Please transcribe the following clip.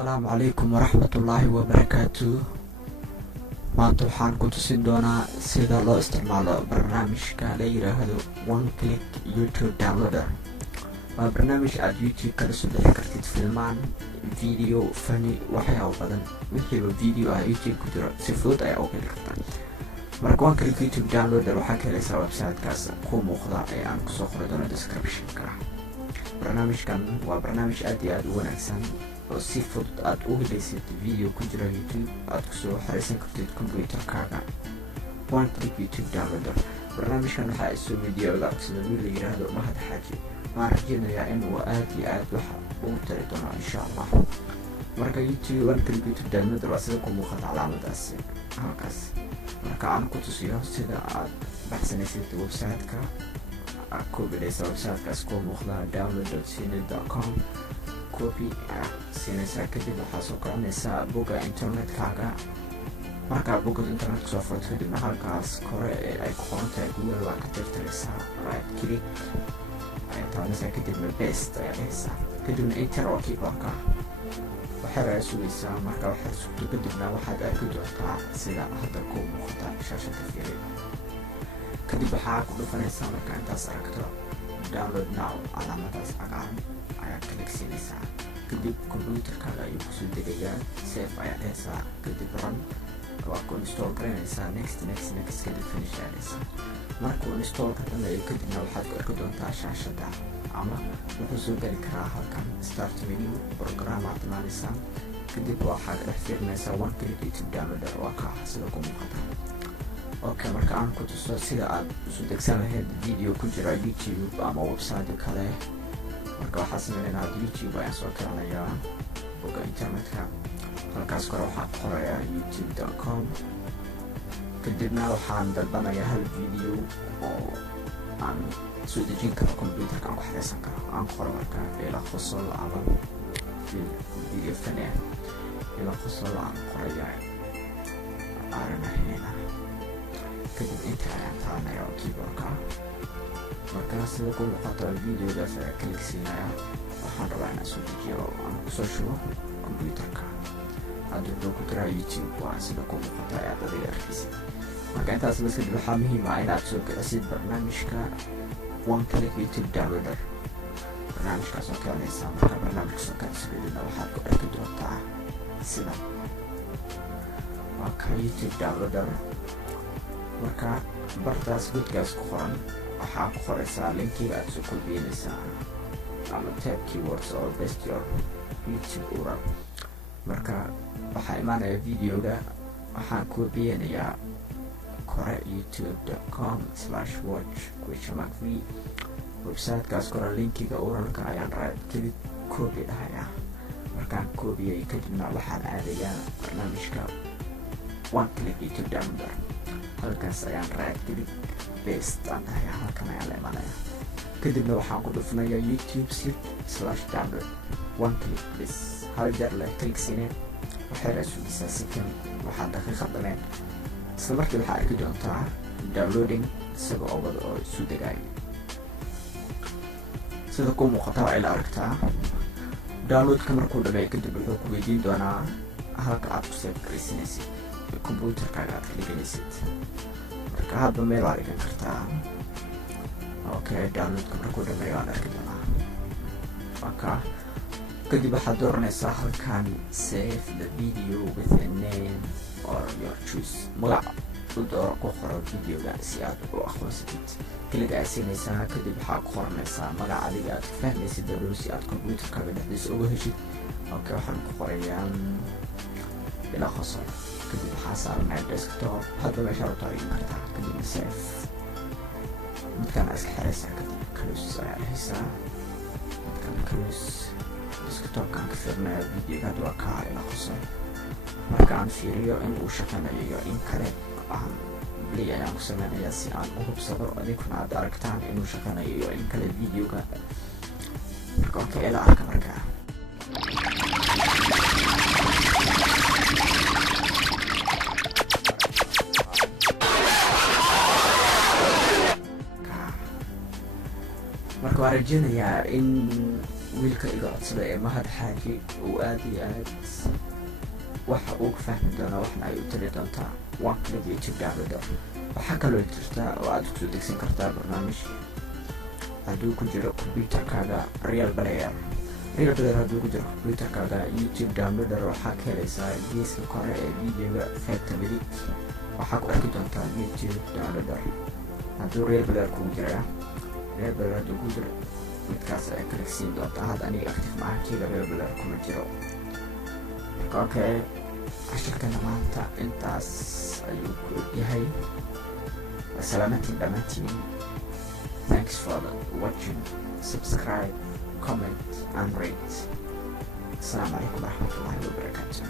السلام عليكم ورحمة الله وبركاته. maanta waxaan ku tusin doonaa sida loo isticmaalo barnaamijka la yiraahdo one click YouTube downloader. waa barnaamij aad YouTube kala soo bixi kartid filmaan, video, funny, waxyaabo badan. wixii video ah YouTube ku jiro si fudud ayaa u heli kartaa. marka one click YouTube downloader waxaa ka helaysaa website-kaas ku muuqda ee aan kusoo qori doono description-ka. barnaamijkan waa barnaamij aad iyo aad u wanaagsan oo si fudud aad u helaysid video ku jira YouTube aad kusoo xariisan kartid computer-kaaga. one click YouTube downloader. barnaamijkan waxaa isoo videoga sida la yiraahdo Mahad Xaaji. waan rajeynayaa inuu aad iyo aad wax ugu tari doono insha Allah. marka YouTube one click YouTube downloader waa sida ku muuqata calaamadaas halkaas. marka aan ku tusiyo sida aad baxsanaysid website-ka koobilaysa website-kaas ku muuqda download.cine.com. copy siinaysaa kadib waxaa soo qabanaysaa bogga internet-kaaga. markaa bogga internet soo furto kadibna halkaas kore ee ay ku qoran tahay Google waa ka tirtiraysaa right click ay taabanaysaa kadibna paste ayaa dhehaysaa kadibna enter oo keyboardka waxaad sugaysaa. marka waxaad sugto kadibna waxaad arki doontaa sida hadda ku muuqata shaashada fiiri. kadib waxaa ku dhufanaysaa marka intaas aragto download now calaamadaas cagaaran ayaa click siinaysaa. kadib computer-kaaga ayuu kusoo degayaa save ayaa dhehaysaa kadib run waa ku install garanaysaa next kadib finish ayaa dhehaysaa. markuu install ka dhameeyo kadibna waxaad ku arki doontaa shaashada ama wuxuu soo geli karaa halkan start menu program aad imaanaysaa kadib waxaad dhex fiirinaysaa one click YouTube downloader waa ka sida ku muuqata. okay marka aan ku tuso sida aad isu degsan lahayd video ku jira YouTube ama website kale. marka waxaa sameynaa YouTube ayaan soo kiranayaa bogga internet-ka halkaas kore waxaan ku qorayaa youtube.com kadibna waxaan dalbanayaa hal video oo aan soo dejin karo computer-ka aan ku xariisan karo. aan qoro marka ila qosol ama video funny ila qosol aan qorayaa arrinahayna kadib inta ayaan taabanayaa keyboard-ka. marka sida ku muuqata videodaas ayaa click siinaya. waxaan rabaa inaan soo dejiyo oo aan kusoo shubo computer-ka. hadda wuxuu ku jiraa YouTube waa sida ku muuqata ayaad adiga arkaysid. marka intaas bas kadib waxaa muhiim ah inaad soo gelisid barnaamijka one click YouTube downloader. barnaamijkaas oo keenaysa marka barnaamijka soo keenaysa waxaad ku arki doontaa sida waa ka YouTube downloader. marka bartaas godkaas ku qoran waxaa ku qoraysaa linkiga aad soo koobiyeynaysaa ama tab keywords oo best your YouTube URL. marka waxaa imaanaya videoga waxaan koobiyeynayaa kore youtube.com/watch website-kaas kore linkiga URL-ka ayaan right click copy dhahayaa. markaan koobiyey kadibna waxaan aadayaa barnaamijka one click YouTube downloader. halkaas ayaan right click paste aan dhahayaa halkan ayaa la imaanaya kadibna waxaan ku dhufanayaa youtube/download one click please hal jeer la click siineen waxay la sugaysaa second waxaa daqiiqad dhameen isla markii waxaa arki doontaa downloading isaga oo wada oo isu degaayo sida ku muuqata waa ila aragtaa. downloadka markuu dhameeyo kadib wuxuu ku weydiin doonaa halka aad ku save garaysanaysid computer-kaaga aad ka dhiganaysid. marka hadba meel waa dhigan kartaa. okay downloadka markuu dhameeyo waan arki doonaa marka kadib waxaad dooranaysaa halkan save the video with a name or your choose. magac u dooro ku qoro videoga si aad u aqoonsatid. click aad siinaysaa kadib waxaa ku qoranaysaa magac adiga aad fahmaysid dalow si aad computer-kaaga dhexdiisa uga heshid. okay waxaan ku qorayaa ila qosol kadib waxaa saaranaya desktop hadba meesha u taagi kartaa kadibna save midkaan iska xiraysaa kadib close ayaa dhehaysaa midkaan close desktop-kaan ka fiirinayaa videoga hadda waa kaa ila qosol. marka aan fiiriyo in uu shaqeynayo iyo in kale aan play ayaan ku sameynayaa si aan u hubsado adinkuna aad aragtaan inuu shaqeynayo iyo in kale videoga. marka okay ila arka marka waan rajeynayaa in wiilka iga codsada ee mahad xaaji uu aad iyo aad waxa uu ka fahmi doonaa waxna ay u tali doontaa one click youtube downloader. waxaa kaloo jirta oo aad kusoo degsan kartaa barnaamijka hadduu ku jiro computerkaaga real player hadduu ku jiro computerkaaga youtube downloader waxaa ka helaysaa geeska kore ee videoga qaybta midig waxaa ku arki doontaa youtube downloader. hadduu real player kugu jira hadduu ku jiro midkaas ay kaligsiin doontaa. hadda aniga active maaha kiiga real player kuma jiro. okay, cashirkana maanta intaas ayuu ku yahay. salaamatiin dhammaantiin. Thanks for watching. Subscribe, comment and rate. Assalamu alaikum warahmatullahi wabarakatuh.